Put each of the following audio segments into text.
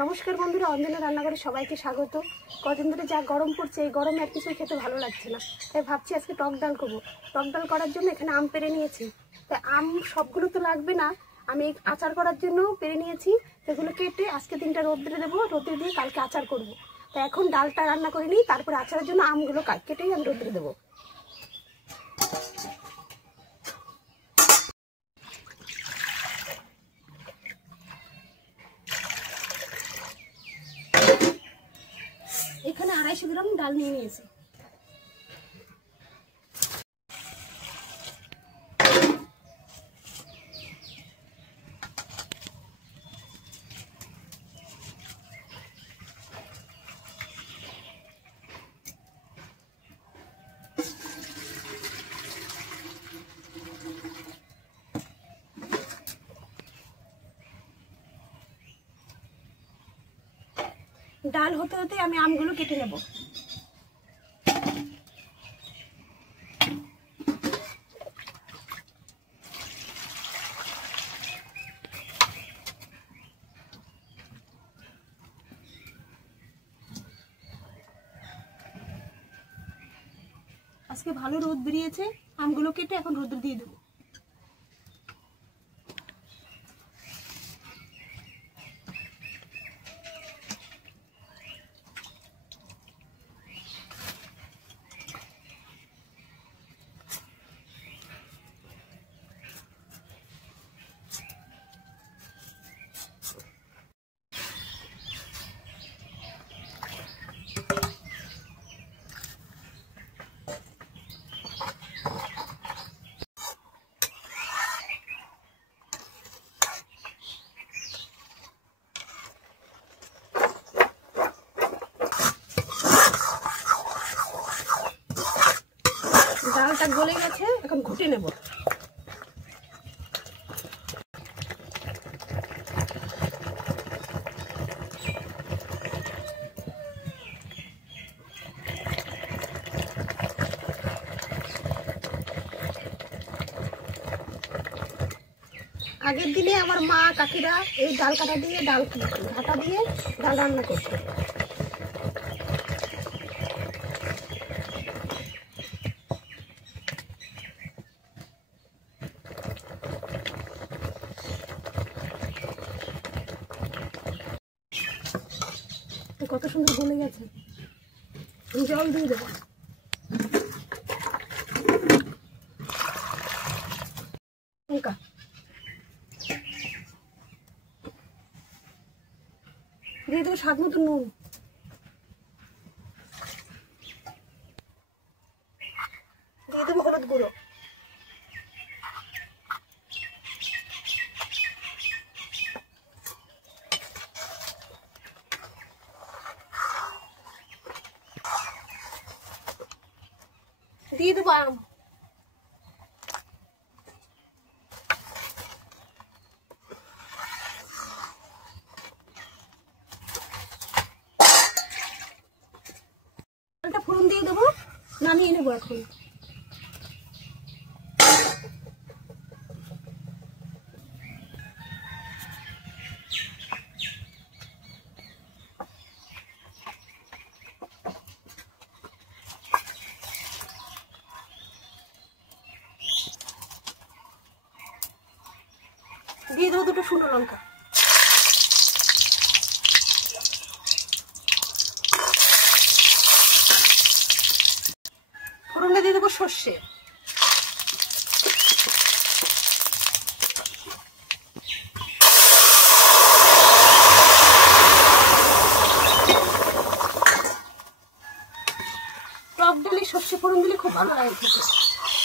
নমস্কার বন্ধুরা, অঞ্জনা রান্নাঘরে সবাইকে স্বাগত। কদিন ধরে যা গরম পড়ছে, এই গরমে আর কিছু খেতে ভালো লাগছে না, তাই ভাবছি আজকে টক ডাল করবো। টক ডাল করার জন্য এখানে আম পেড়ে নিয়েছি। তাই আম সবগুলো তো লাগবে না, আমি আচার করার জন্য পেড়ে নিয়েছি। সেগুলো কেটে আজকে দিনটা রোদ্রে দেবো, রোদ্রে দিয়ে কালকে আচার করব। তাই এখন ডালটা রান্না করে নিই, তারপরে আচারের জন্য আমগুলো কেটেই আমি রোদ্রে দেবো। এখানে 250 গ্রাম ডাল নিয়ে নিয়েছি। ডাল হতে হতে আমি আমগুলো কেটে নেব। আজকে ভালো রোদ বেরিয়েছে, আমগুলো কেটে এখন রোদে দিয়ে দেবো। ডালটা গলে গেছে, এখন ঘুটে নেব। আগের দিনে আমার মা কাকিরা এই ডাল কাটা দিয়ে ঘাটা দিয়ে ডাল রান্না করতো। কত সুন্দর গলে গেছে, জল দিয়ে দেবো। দিয়ে দেবো স্বাদ মতো নুন। দিয়ে দেবো হলুদ গুঁড়ো। দিয়ে দেবো আম। ফোড়ন দিয়ে দেবো, নামিয়ে নেবো এখন। দিয়ে দেবো 2টো শুকনো লঙ্কা। ফোড়নে দিয়ে দেবো সর্ষে। টক ডালে সর্ষে ফোড়ন দিলে খুব ভালো লাগে খেতে,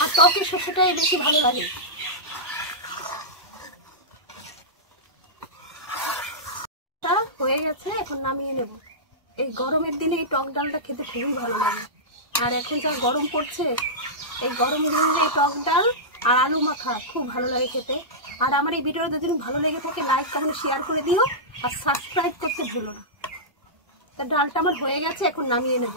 আর টকের সর্ষেটাই বেশি ভালো লাগে। হয়ে গেছে, এখন নামিয়ে নেব। এই গরমের দিনে এই টক ডালটা খেতে খুবই ভালো লাগে। আর এখন যা গরম পড়ছে, এই গরমের দিনে এই টক ডাল আর আলু মাখা খুব ভালো লাগে খেতে। আর আমার এই ভিডিওটা যদি ভালো লেগে থাকে, লাইক কমেন্ট শেয়ার করে দিও, আর সাবস্ক্রাইব করতে ভুলো না। তা ডালটা আমার হয়ে গেছে, এখন নামিয়ে নেব।